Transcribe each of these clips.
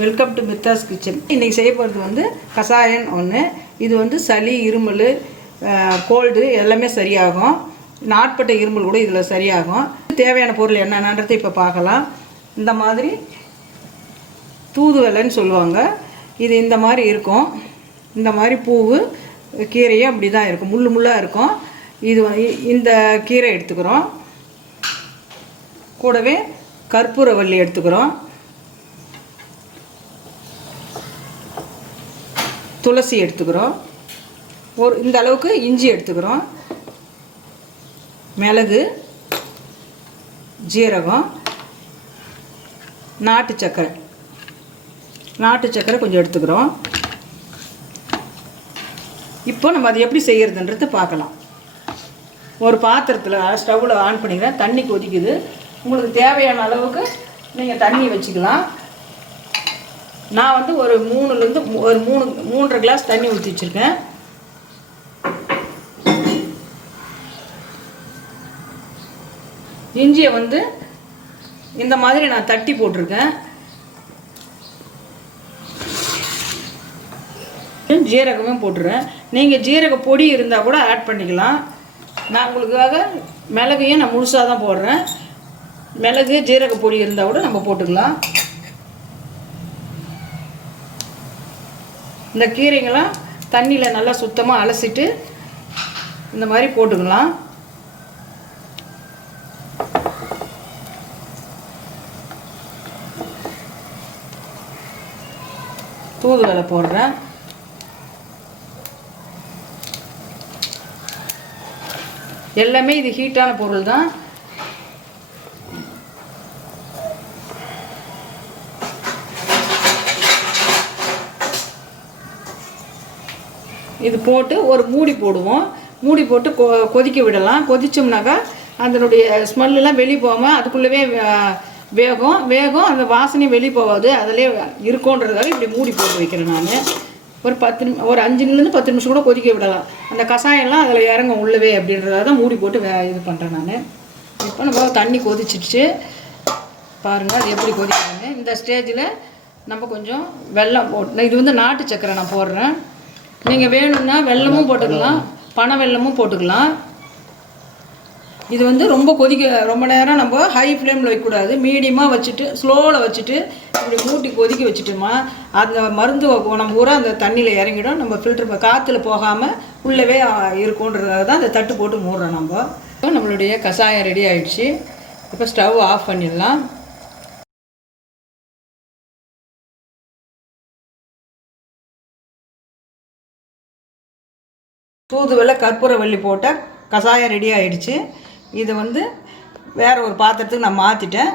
Welcome to மித்தாஸ் kitchen. இன்றைக்கி செய்ய போகிறது வந்து கசாயம் ஒன்று. இது வந்து சளி, இருமல், கோல்டு எல்லாமே சரியாகும். நாட்பட்ட இருமல் கூட இதில் சரியாகும். தேவையான பொருள் என்னென்னன்றதை இப்போ பார்க்கலாம். இந்த மாதிரி தூதுவளைன்னு சொல்லுவாங்க. இது இந்த மாதிரி இருக்கும். இந்த மாதிரி பூவு கீரையும் அப்படி தான் இருக்கும், முள்ளு முள்ளாக இருக்கும். இது இந்த கீரை எடுத்துக்கிறோம். கூடவே கற்பூரவள்ளி எடுத்துக்கிறோம். துளசி எடுத்துக்கிறோம். இந்த அளவுக்கு இஞ்சி எடுத்துக்கிறோம். மிளகு, ஜீரகம், நாட்டு சர்க்கரை கொஞ்சம் எடுத்துக்கிறோம். இப்போ நம்ம அது எப்படி செய்கிறதுன்றது பார்க்கலாம். ஒரு பாத்திரத்தில் ஸ்டவ்வில் ஆன் பண்ணிக்கிறேன். தண்ணி கொதிக்குது. உங்களுக்கு தேவையான அளவுக்கு நீங்கள் தண்ணி வச்சுக்கலாம். நான் வந்து ஒரு 3.5 கிளாஸ் தண்ணி ஊற்றி வச்சுருக்கேன். இஞ்சியை வந்து இந்த மாதிரி நான் தட்டி போட்டிருக்கேன். ஜீரகமும் போட்டுருவேன். நீங்கள் ஜீரக பொடி இருந்தால் கூட ஆட் பண்ணிக்கலாம். நான் உங்களுக்காக மிளகையும் நான் முழுசாக தான் போடுறேன். மிளகு, ஜீரக பொடி இருந்தால் கூட நம்ம போட்டுக்கலாம். இந்த கீரைங்களாம் தண்ணியில் நல்லா சுத்தமாக அலசிட்டு இந்த மாதிரி போட்டுக்கலாம். தூதுவளை போடுறேன். எல்லாமே இது ஹீட்டான பொருள் தான். இது போட்டு ஒரு மூடி போடுவோம். மூடி போட்டு கொதிக்க விடலாம். கொதிச்சோம்னாக்கா அதனுடைய ஸ்மெல்லாம் வெளியே போகாமல் அதுக்குள்ளவே வேகம் அந்த வாசனையும் வெளியே போகாது. அதிலே இருக்குன்றதுக்காக இப்படி மூடி போட்டு வைக்கிறேன். நான் ஒரு 5 to 10 நிமிஷம் கூட கொதிக்க விடலாம். அந்த கசாயம்லாம் அதில் இறங்கும் உள்ளவே அப்படின்றதாக தான் மூடி போட்டு இது பண்ணுறேன் நான். இப்போ நம்ம தண்ணி கொதிச்சிடுச்சு பாருங்கள், அது எப்படி கொதிக்குதுன்னு. இந்த ஸ்டேஜில் நம்ம கொஞ்சம் வெல்லம் போட்டு, இது வந்து நாட்டு சர்க்கரை நான் போடுறேன். நீங்கள் வேணும்னா வெல்லமும் போட்டுக்கலாம், பனை வெல்லமும் போட்டுக்கலாம். இது வந்து ரொம்ப நேரம் நம்ம ஹை ஃப்ளேமில் வைக்கக்கூடாது. மீடியமாக வச்சுட்டு ஸ்லோவில் வச்சுட்டு இப்படி மூட்டி கொதிக்க வச்சுட்டோமா அந்த மருந்து நம்ம பூரா அந்த தண்ணியில் இறங்கிடும். நம்ம ஃபில்டர் காற்றுல போகாமல் உள்ளவே இருக்குன்றதுக்காக தான் அந்த தட்டு போட்டு மூடுறோம். நம்மளுடைய கசாயம் ரெடி ஆகிடுச்சு. இப்போ ஸ்டவ் ஆஃப் பண்ணிடலாம். தூதுவளை, கற்பூரவள்ளி போட்ட கசாயம் ரெடி ஆகிடுச்சு. இது வந்து வேறு ஒரு பாத்திரத்துக்கு நான் மாற்றிட்டேன்.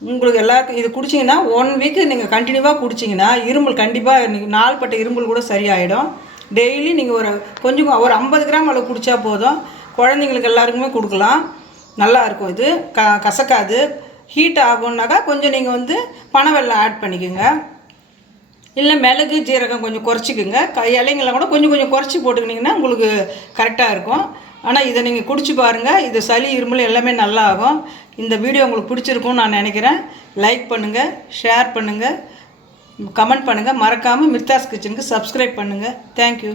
உங்களுக்கு எல்லாருக்கும் இது குடிச்சிங்கன்னா 1 வீக் நீங்கள் கண்டினியூவாக குடிச்சிங்கன்னா இருமல் கண்டிப்பாக நாள்பட்ட இருமல் கூட சரியாயிடும். டெய்லி நீங்கள் ஒரு 50 கிராம் அளவு குடித்தா போதும். குழந்தைங்களுக்கு எல்லாருக்குமே கொடுக்கலாம். நல்லாயிருக்கும். இது கசக்காது. ஹீட் ஆகும்னாக்கா கொஞ்சம் நீங்கள் வந்து பனை வெல்லம் ஆட் பண்ணிக்கோங்க. இல்லை மிளகு, ஜீரகம் கொஞ்சம் குறைச்சிக்குங்க. இலைங்கெல்லாம் கூட கொஞ்சம் குறைச்சி போட்டுக்கிட்டிங்கன்னா உங்களுக்கு கரெக்டாக இருக்கும். ஆனால் இதை நீங்கள் குடிச்சு பாருங்கள். இது சளி, இருமல் எல்லாமே நல்லா ஆகும். இந்த வீடியோ உங்களுக்கு பிடிச்சிருக்கும்னு நான் நினைக்கிறேன். லைக் பண்ணுங்கள், ஷேர் பண்ணுங்கள், கமெண்ட் பண்ணுங்கள். மறக்காமல் மித்தாஸ் கிச்சனுக்கு சப்ஸ்கிரைப் பண்ணுங்கள். தேங்க்யூ.